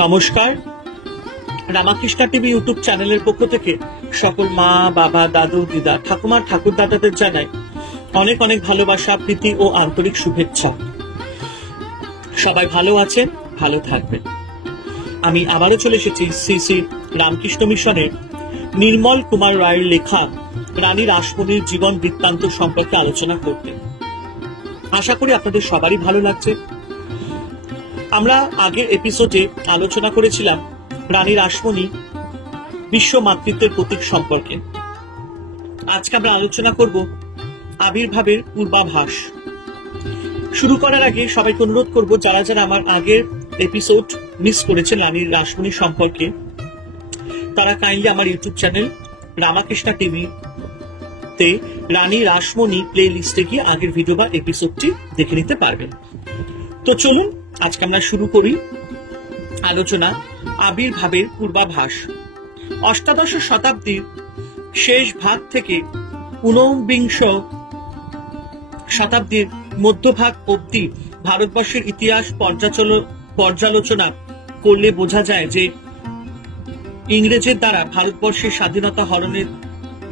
নমস্কার, Ramakrishna TV YouTube চ্যানেলের পক্ষ থেকে সকল মা, বাবা, দাদু, দিদা, ঠাকুমা, ঠাকুর দাদাদের জানাই অনেক অনেক ভালোবাসা, প্রীতি ও আন্তরিক শুভেচ্ছা। সবাই ভালো আছেন, ভালো থাকবেন। আমি আবারও চলে এসেছি শ্রী শ্রী রামকৃষ্ণ মিশনের নির্মল কুমার রায়ের লেখা রানী রাসমণির জীবন বৃত্তান্ত সম্পর্কে আলোচনা করতে। আশা করি আপনাদের সবারই ভালো লাগছে। আমরা আগের এপিসোডে আলোচনা করেছিলাম রানী রাসমণি বিশ্ব মাতৃত্বের প্রতীক সম্পর্কে। আজকে আমরা আলোচনা করব আবির্ভাবের পূর্বাভাস। শুরু করার আগে সবাইকে অনুরোধ করব, যারা যারা আমার আগের এপিসোড মিস করেছেন রানী রাসমণি সম্পর্কে, তারা কাইন্ডলি আমার ইউটিউব চ্যানেল রামাকৃষ্ণা টিভি তে রানী রাসমণি প্লে লিস্টে গিয়ে আগের ভিডিও বা এপিসোডটি দেখে নিতে পারবেন। তো চলুন আজকে আমরা শুরু করি আলোচনা আবির্ভাবের পূর্বাভাস। অষ্টাদশ শতাব্দীর শেষ ভাগ থেকে ঊনবিংশ শতাব্দীর মধ্যভাগ অবধি ভারতবর্ষের ইতিহাস পর্যালোচনা করলে বোঝা যায় যে ইংরেজের দ্বারা ভারতবর্ষের স্বাধীনতা হরণের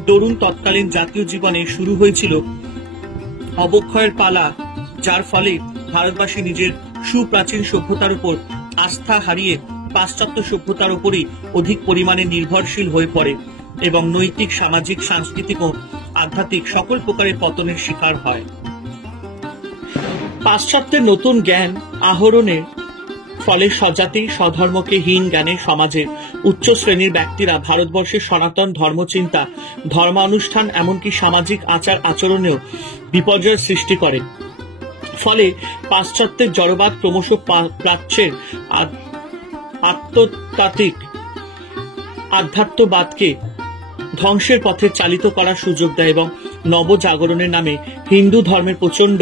দরুন তৎকালীন জাতীয় জীবনে শুরু হয়েছিল অবক্ষয়ের পালা, যার ফলে ভারতবাসী নিজের সুপ্রাচীন সভ্যতার উপর আস্থা হারিয়ে পাশ্চাত্য সভ্যতার উপরই অধিক পরিমাণে নির্ভরশীল হয়ে পড়ে এবং নৈতিক, সামাজিক, সাংস্কৃতিক ও আধ্যাত্মিক সকল প্রকারের পতনের শিকার হয়। পাশ্চাত্যের নতুন জ্ঞান আহরণের ফলে স্বজাতি স্বধর্মকে হীন জ্ঞানে সমাজের উচ্চ শ্রেণীর ব্যক্তিরা ভারতবর্ষের সনাতন ধর্মচিন্তা, ধর্মানুষ্ঠান, এমনকি সামাজিক আচার আচরণেও বিপর্যয়ের সৃষ্টি করে। ফলে পাশ্চাত্যের জড়বাদ ক্রমশ প্রাচ্যের আত্মতাত্ত্বিক আধ্যাত্মবাদকে ধ্বংসের পথে চালিত করার সুযোগ দেয় এবং নবজাগরণের নামে হিন্দু ধর্মের প্রচন্ড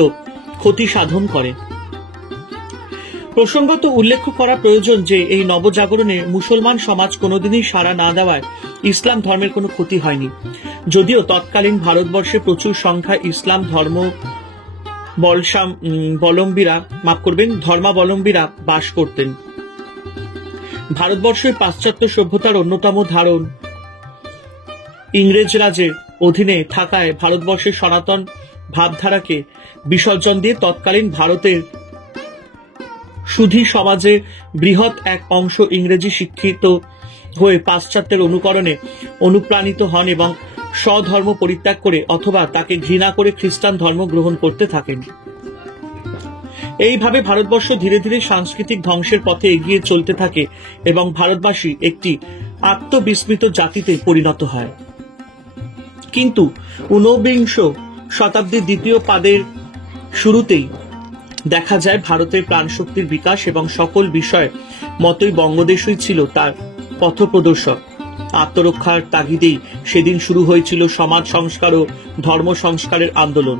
ক্ষতি সাধন করে। প্রসঙ্গত উল্লেখ করা প্রয়োজন যে এই নবজাগরণে মুসলমান সমাজ কোনোদিনই সাড়া না দেওয়ায় ইসলাম ধর্মের কোনো ক্ষতি হয়নি। যদিও তৎকালীন ভারতবর্ষে প্রচুর সংখ্যায় ইসলাম ধর্মাবলম্বীরা বাস করতেন। ভারতবর্ষের পাশ্চাত্য সভ্যতার অন্যতম ধারণ ইংরেজ রাজের অধীনে থাকায় ভারতবর্ষের সনাতন ভাবধারাকে বিসর্জন দিয়ে তৎকালীন ভারতের সুধী সমাজের বৃহৎ এক অংশ ইংরেজি শিক্ষিত হয়ে পাশ্চাত্যের অনুকরণে অনুপ্রাণিত হন এবং স্বধর্ম পরিত্যাগ করে অথবা তাকে ঘৃণা করে খ্রিস্টান ধর্ম গ্রহণ করতে থাকেন। এইভাবে ভারতবর্ষ ধীরে ধীরে সাংস্কৃতিক ধ্বংসের পথে এগিয়ে চলতে থাকে এবং ভারতবাসী একটি আত্মবিস্মৃত জাতিতে পরিণত হয়। কিন্তু ঊনবিংশ শতাব্দীর দ্বিতীয় পাদের শুরুতেই দেখা যায় ভারতের প্রাণশক্তির বিকাশ এবং সকল বিষয় মতোই বঙ্গদেশই ছিল তার পথপ্রদর্শক। আত্মরক্ষার তাগিদেই সেদিন শুরু হয়েছিল সমাজ সংস্কার ও ধর্ম সংস্কারের আন্দোলন।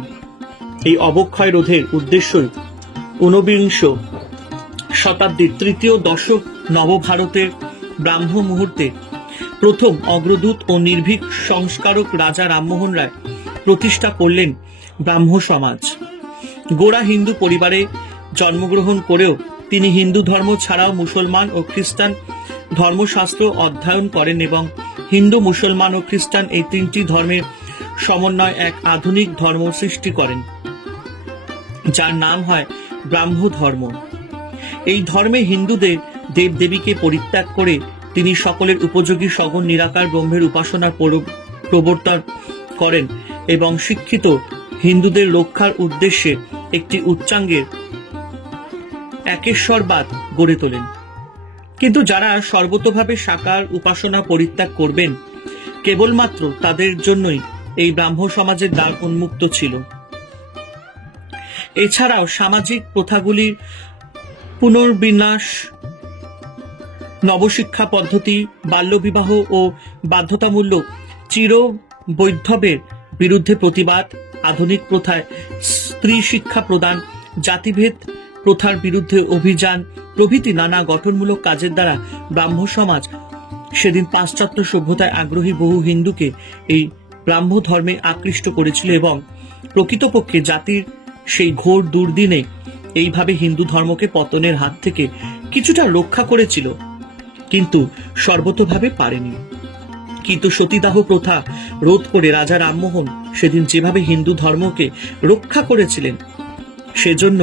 এই অবক্ষয় রোধের উদ্দেশ্যই ঊনবিংশ শতাব্দীর তৃতীয় দশক নবভারতের ব্রাহ্ম মুহূর্তে প্রথম অগ্রদূত ও নির্ভীক সংস্কারক রাজা রামমোহন রায় প্রতিষ্ঠা করলেন ব্রাহ্ম সমাজ। গোড়া হিন্দু পরিবারে জন্মগ্রহণ করেও তিনি হিন্দু ধর্ম ছাড়াও মুসলমান ও খ্রিস্টান ধর্মশাস্ত্র অধ্যয়ন করেন এবং হিন্দু, মুসলমান ও খ্রিস্টান এই তিনটি ধর্মের সমন্বয় এক আধুনিক ধর্ম সৃষ্টি করেন, যার নাম হয় ব্রাহ্ম ধর্ম। এই ধর্মে হিন্দুদের দেবদেবীকে পরিত্যাগ করে তিনি সকলের উপযোগী সগুণ নিরাকার ব্রহ্মের উপাসনার প্রবর্তন করেন এবং শিক্ষিত হিন্দুদের রক্ষার উদ্দেশ্যে একটি উচ্চাঙ্গের একেশ্বরবাদ গড়ে তোলেন। কিন্তু যারা সর্বতোভাবে সাকার উপাসনা পরিত্যাগ করবেন, কেবলমাত্র তাদের জন্যই এই ব্রাহ্ম সমাজের দ্বার উন্মুক্ত ছিল। এছাড়াও সামাজিক প্রথাগুলির পুনর্বিন্যাস, নবশিক্ষা পদ্ধতি, বাল্যবিবাহ ও বাধ্যতামূলক চিরবৈধব্যের বিরুদ্ধে প্রতিবাদ, আধুনিক প্রথায় স্ত্রী শিক্ষা প্রদান, জাতিভেদ প্রথার বিরুদ্ধে অভিযান প্রভৃতি নানা গঠনমূলক কাজের দ্বারা ব্রাহ্ম সমাজ সেদিন পাশ্চাত্য সভ্যতায় আগ্রহী বহু হিন্দুকে এই ব্রাহ্ম ধর্মে আকৃষ্ট করেছিল এবং প্রকৃতপক্ষে জাতির সেই ঘোর দুর্দিনে এইভাবে হিন্দু ধর্মকে পতনের হাত থেকে কিছুটা রক্ষা করেছিল। কিন্তু সর্বতোভাবে পারেনি। কিন্তু সতীদাহ প্রথা রোধ করে রাজা রামমোহন সেদিন যেভাবে হিন্দু ধর্মকে রক্ষা করেছিলেন, সেজন্য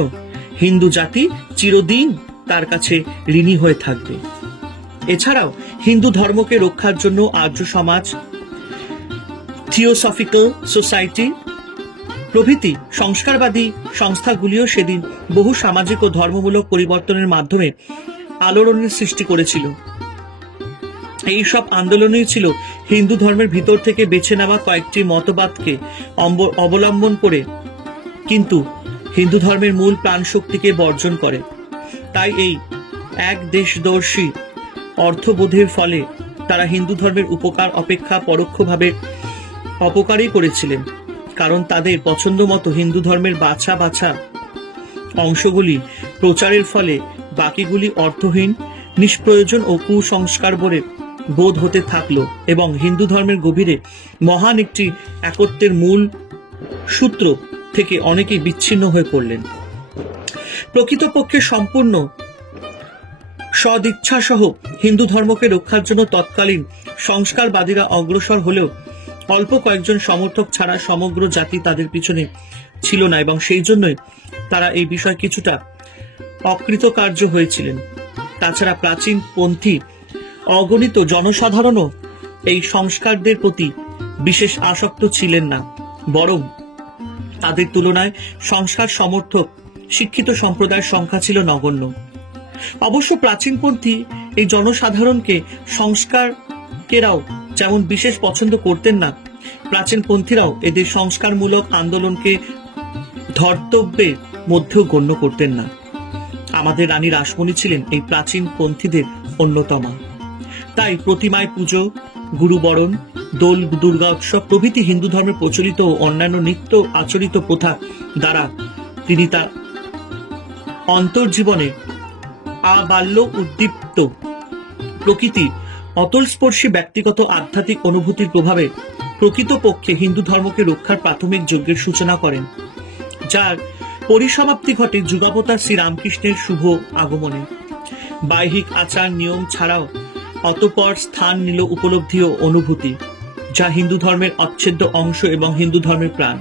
হিন্দু জাতি চিরদিন তার কাছে ঋণী হয়ে থাকবে। এছাড়াও হিন্দু ধর্মকে রক্ষার জন্য আর্য সমাজ, থিওসফিক্যাল সোসাইটি প্রভৃতি সংস্কারবাদী সংস্থাগুলিও সেদিন বহু সামাজিক ও ধর্মমূলক পরিবর্তনের মাধ্যমে আলোড়নের সৃষ্টি করেছিল। এই সব আন্দোলনই ছিল হিন্দু ধর্মের ভিতর থেকে বেছে নেওয়া কয়েকটি মতবাদকে অবলম্বন করে, কিন্তু হিন্দু ধর্মের মূল প্রাণ শক্তিকে বর্জন করে। তাই এই এক দেশদর্শী অর্থবোধের ফলে তারা হিন্দু ধর্মের উপকার অপেক্ষা পরোক্ষভাবে অপকারই করেছিলেন, কারণ তাদের পছন্দ মতো হিন্দু ধর্মের বাছা বাছা অংশগুলি প্রচারের ফলে বাকিগুলি অর্থহীন, নিষ্প্রয়োজন ও কুসংস্কার বলে বোধ হতে থাকলো এবং হিন্দু ধর্মের গভীরে মহান একটি একত্বের মূল সূত্র থেকে অনেকেই বিচ্ছিন্ন হয়ে পড়লেন। প্রকৃতপক্ষে সম্পূর্ণ সদিচ্ছা সহ হিন্দু ধর্মকে রক্ষার জন্য তৎকালীন সংস্কারবাদীরা অগ্রসর হলেও অল্প কয়েকজন সমর্থক ছাড়া সমগ্র জাতি তাদের পিছনে ছিল না, এবং সেই জন্যই তারা এই বিষয়ে কিছুটা অকৃতকার্য হয়েছিলেন। তাছাড়া প্রাচীন পন্থী অগণিত জনসাধারণও এই সংস্কারদের প্রতি বিশেষ আসক্ত ছিলেন না, বরং তাদের তুলনায় সংস্কার সমর্থক শিক্ষিত সম্প্রদায়ের সংখ্যা ছিল নগণ্য। অবশ্য প্রাচীনপন্থী এই জনসাধারণকে সংস্কারকেরাও যেমন বিশেষ পছন্দ করতেন না, প্রাচীনপন্থীরাও এদের সংস্কারমূলক আন্দোলনকে ধর্তব্যের মধ্যেও গণ্য করতেন না। আমাদের রানী রাসমণি ছিলেন এই প্রাচীন পন্থীদের অন্যতমা। তাই প্রতিমায় পুজো, গুরুবরণ, দোল, দুর্গা উৎসব প্রভৃতি হিন্দু ধর্মে প্রচলিত ও অন্যান্য নিত্য আচরিত প্রথা দ্বারা তিনি তার অন্তর্জীবনে আবাল্য উদ্দীপ্ত প্রকৃতি অতলস্পর্শী ব্যক্তিগত আধ্যাত্মিক অনুভূতির প্রভাবে প্রকৃতপক্ষে হিন্দু ধর্মকে রক্ষার প্রাথমিক যজ্ঞের সূচনা করেন, যার পরিসমাপ্তি ঘটে যুগাবতার শ্রীরামকৃষ্ণের শুভ আগমনে। বাহ্যিক আচার নিয়ম ছাড়াও অতঃপর স্থান নিল উপলব্ধি ও অনুভূতি, যা হিন্দু ধর্মের অচ্ছেদ্য অংশ এবং হিন্দু ধর্মের প্রাণ।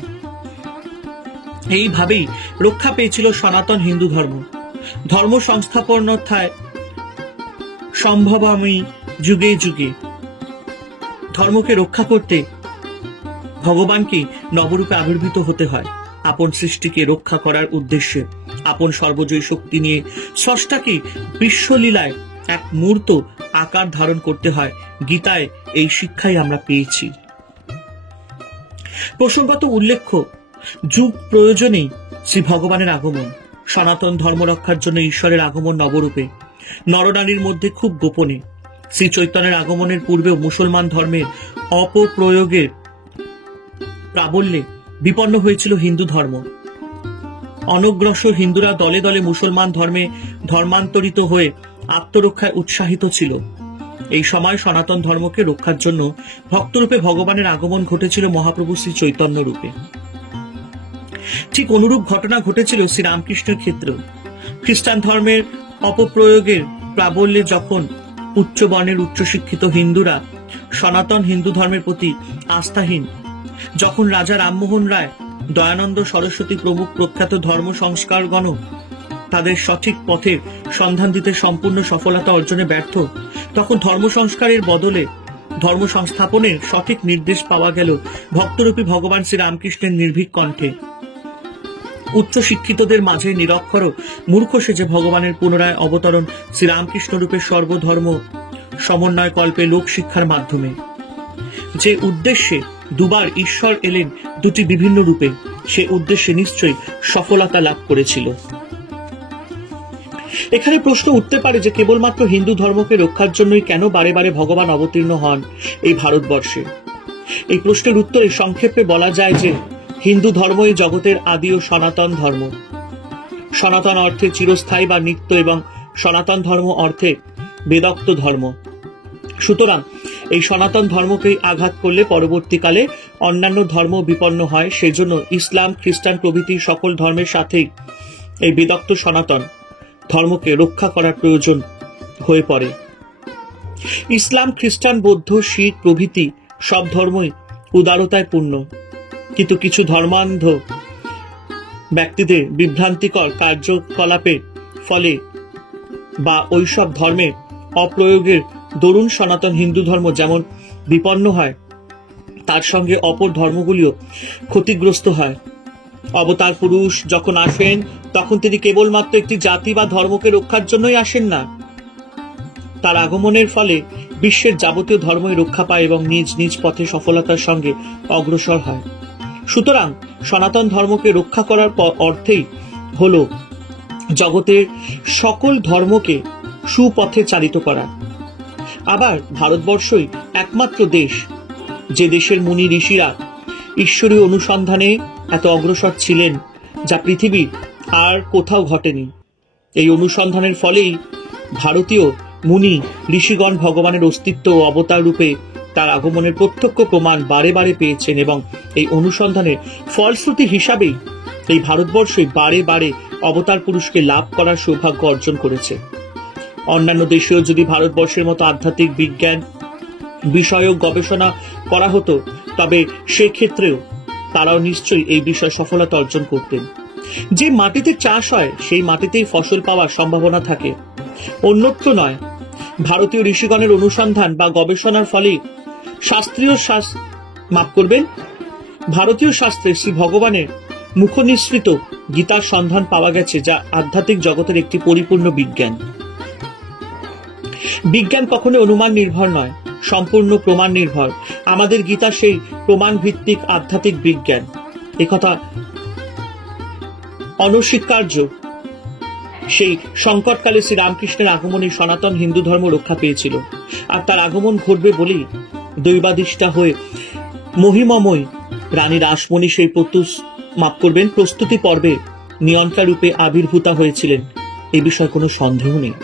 এইভাবেই রক্ষা পেয়েছিল সনাতন হিন্দু ধর্ম। ধর্ম সংস্থাপনতায় সম্ভবামী যুগে যুগে ধর্মকে রক্ষা করতে ভগবানকে নবরূপে আবির্ভূত হতে হয়। আপন সৃষ্টিকে রক্ষা করার উদ্দেশ্যে আপন সর্বজয়ী শক্তি নিয়ে স্রষ্টাকে বিশ্বলীলায় এক মূর্ত আকার ধারণ করতে হয়। গীতায় এই শিক্ষাই আমরা পেয়েছি। প্রসঙ্গত উল্লেখ্য, যুগ প্রয়োজনেই শ্রী ভগবানের আগমন। সনাতন ধর্ম রক্ষার জন্য ঈশ্বরের আগমন নবরূপে, নরনারীর মধ্যে খুব গোপনে। শ্রী চৈতন্যের আগমনের পূর্বেও মুসলমান ধর্মের অপপ্রয়োগের প্রাবল্যে বিপন্ন হয়েছিল হিন্দু ধর্ম। অনগ্রসর হিন্দুরা দলে দলে মুসলমান ধর্মে ধর্মান্তরিত হয়ে আত্মরক্ষায় উৎসাহিত ছিল। এই সময় সনাতন ধর্মকে রক্ষার জন্য ভক্তরূপে ভগবানের আগমন ঘটেছিল মহাপ্রভু শ্রী চৈতন্য রূপে। ঠিক অনুরূপ ঘটনা ঘটেছিল শ্রীরামকৃষ্ণের ক্ষেত্রেও। খ্রিস্টান ধর্মের অপপ্রয়োগের প্রাবল্যে যখন উচ্চ বর্ণের উচ্চশিক্ষিত হিন্দুরা সনাতন হিন্দু ধর্মের প্রতি আস্থাহীন, যখন রাজা রামমোহন রায়, দয়ানন্দ সরস্বতী প্রমুখ প্রখ্যাত ধর্ম সংস্কারগণ তাদের সঠিক পথের সন্ধান দিতে সম্পূর্ণ সফলতা অর্জনে ব্যর্থ, তখন ধর্ম সংস্কারের বদলে ধর্ম সংস্থাপনের সঠিক নির্দেশ পাওয়া গেল ভক্তরূপী ভগবান শ্রীরামকৃষ্ণের নির্ভীক কণ্ঠে। উচ্চ শিক্ষিতদের মাঝে নিরক্ষর মূর্খ সেজে ভগবানের পুনরায় অবতরণ শ্রীরামকৃষ্ণ রূপে সর্বধর্ম সমন্বয় কল্পে লোক শিক্ষার মাধ্যমে। যে উদ্দেশ্যে দুবার ঈশ্বর এলেন দুটি বিভিন্ন রূপে, সে উদ্দেশ্যে নিশ্চয়ই সফলতা লাভ করেছিল। এখানে প্রশ্ন উঠতে পারে যে কেবলমাত্র হিন্দু ধর্মকে রক্ষার জন্যই কেন বারে বারে ভগবান অবতীর্ণ হন এই ভারতবর্ষে? এই প্রশ্নের উত্তরে সংক্ষেপে বলা যায় যে হিন্দু ধর্মই জগতের আদি ও সনাতন ধর্ম। সনাতন অর্থে চিরস্থায়ী বা নিত্য এবং সনাতন ধর্ম অর্থে বেদোক্ত ধর্ম। সুতরাং এই সনাতন ধর্মকেই আঘাত করলে পরবর্তীকালে অন্যান্য ধর্ম বিপন্ন হয়। সেজন্য ইসলাম, খ্রিস্টান প্রভৃতি সকল ধর্মের সাথেই এই বেদোক্ত সনাতন ধর্মকে রক্ষা করার প্রয়োজন হয়ে পড়ে। ইসলাম, খ্রিস্টান, বৌদ্ধ, শিখ প্রভৃতি সব ধর্মই উদারতায় পূর্ণ, কিন্তু কিছু ধর্মান্ধ ব্যক্তিদের বিভ্রান্তিকর কার্যকলাপের ফলে বা ওইসব ধর্মে অপ্রয়োগের দরুন সনাতন হিন্দু ধর্ম যেমন বিপন্ন হয়, তার সঙ্গে অপর ধর্মগুলিও ক্ষতিগ্রস্ত হয়। অবতার পুরুষ যখন আসেন, তখন তিনি কেবলমাত্র একটি জাতি বা ধর্মকে রক্ষার জন্যই আসেন না। তার আগমনের ফলে বিশ্বের যাবতীয় ধর্মই রক্ষা পায় এবং নিজ নিজ পথে সফলতার সঙ্গে অগ্রসর হয়। সুতরাং সনাতন ধর্মকে রক্ষা করার অর্থেই হল জগতের সকল ধর্মকে সুপথে চালিত করা। আবার ভারতবর্ষই একমাত্র দেশ যে দেশের মুনি ঋষিরা ঈশ্বরীয় অনুসন্ধানে এত অগ্রসর ছিলেন, যা পৃথিবীর আর কোথাও ঘটেনি। এই অনুসন্ধানের ফলেই ভারতীয় মুনি ঋষিগণ ভগবানের অস্তিত্ব ও অবতার রূপে তার আগমনের প্রত্যক্ষ প্রমাণ বারে বারে পেয়েছেন, এবং এই অনুসন্ধানের ফলশ্রুতি হিসাবেই এই ভারতবর্ষই বারে বারে অবতার পুরুষকে লাভ করার সৌভাগ্য অর্জন করেছে। অন্যান্য দেশেও যদি ভারতবর্ষের মতো আধ্যাত্মিক বিজ্ঞান বিষয়ক গবেষণা করা হতো, তবে সেক্ষেত্রেও তারাও নিশ্চয়ই এই বিষয়ে সফলতা অর্জন করতেন। যে মাটিতে চাষ হয় সেই মাটিতেই ফসল পাওয়ার সম্ভাবনা থাকে, অন্যত্র নয়। ভারতীয় ঋষিগণের অনুসন্ধান বা গবেষণার ফলে ভারতীয় শাস্ত্রে শ্রী ভগবানের মুখনিসৃত গীতার সন্ধান পাওয়া গেছে, যা আধ্যাত্মিক জগতের একটি পরিপূর্ণ বিজ্ঞান। বিজ্ঞান কখনো অনুমান নির্ভর নয়, সম্পূর্ণ প্রমাণ নির্ভর। আমাদের গীতা সেই প্রমাণ ভিত্তিক আধ্যাত্মিক বিজ্ঞান, একথা অনস্বীকার্য। সেই সংকটকালে শ্রীরামকৃষ্ণের আগমনে সনাতন হিন্দু ধর্ম রক্ষা পেয়েছিল, আর তার আগমন ঘটবে বলেই দৈবাদিষ্টা হয়ে মহিমময় রানী রাসমণি সেই প্রস্তুতি পর্বে নিয়ন্ত্রা রূপে আবির্ভূতা হয়েছিলেন, এ বিষয়ে কোনো সন্দেহ নেই।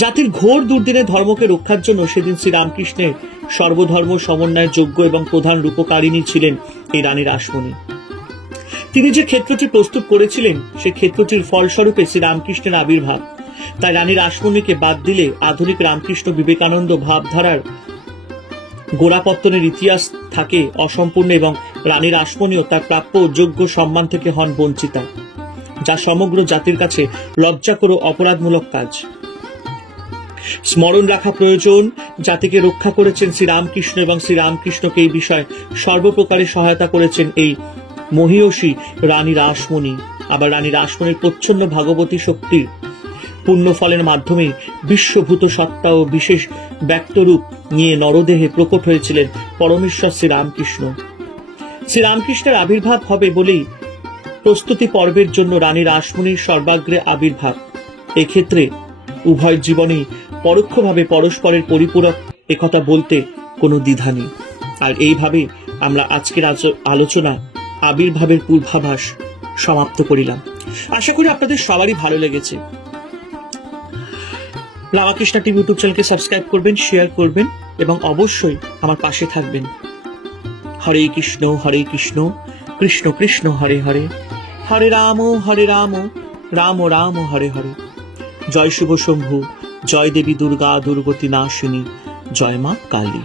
জাতির ঘোর দুর্দিনে ধর্মকে রক্ষার জন্য সেদিন শ্রীরামকৃষ্ণের সর্বধর্ম সমন্বয়ের যোগ্য এবং প্রধান রূপকারিণী ছিলেন এই রানী রাসমণি। তিনি যে ক্ষেত্রটি প্রস্তুত করেছিলেন, সে ক্ষেত্রটির ফলস্বরূপে শ্রীরামকৃষ্ণের আবির্ভাব। তাই রানী রাসমণিকে বাদ দিলে আধুনিক রামকৃষ্ণ বিবেকানন্দ ভাবধারার গোড়াপত্তনের ইতিহাস থাকে অসম্পূর্ণ, এবং রানী রাসমণিও তার প্রাপ্য যোগ্য সম্মান থেকে হন বঞ্চিতা, যা সমগ্র জাতির কাছে লজ্জাকর ও অপরাধমূলক কাজ। স্মরণ রাখা প্রয়োজন, জাতিকে রক্ষা করেছেন শ্রীরামকৃষ্ণ, এবং শ্রীরামকৃষ্ণকে এই বিষয়ে সর্বপ্রকারে সহায়তা করেছেন এই মহীয়সী রানী রাসমণি। আবার রানী রাসমণির প্রচ্ছন্ন ভাগবতী শক্তির পুণ্যফলের মাধ্যমে বিশ্বভূত সত্তা ও বিশেষ ব্যক্তরূপ নিয়ে নরদেহে প্রকট হয়েছিলেন পরমেশ্বর শ্রীরামকৃষ্ণ। শ্রীরামকৃষ্ণের আবির্ভাব হবে বলেই প্রস্তুতি পর্বের জন্য রানী রাসমণির সর্বাগ্রে আবির্ভাব। এক্ষেত্রে উভয় জীবনেই পরোক্ষভাবে পরস্পরের পরিপূরক, একথা বলতে কোনো দ্বিধা নেই। আর এইভাবে আমরা আজকের আলোচনা আবির্ভাবের পূর্বাভাস সমাপ্ত করিলাম। আশা করি আপনাদের সবারই ভালো লেগেছে। রামাকৃষ্ণ টিভি ইউটিউব চ্যানেলকে সাবস্ক্রাইব করবেন, শেয়ার করবেন এবং অবশ্যই আমার পাশে থাকবেন। হরে কৃষ্ণ কৃষ্ণ কৃষ্ণ হরে হরে, হরে রাম রাম রাম হরে হরে। জয় শুভ শম্ভু, জয় দেবী দুর্গা দুর্গতি নাশিনী, জয় মা কালী।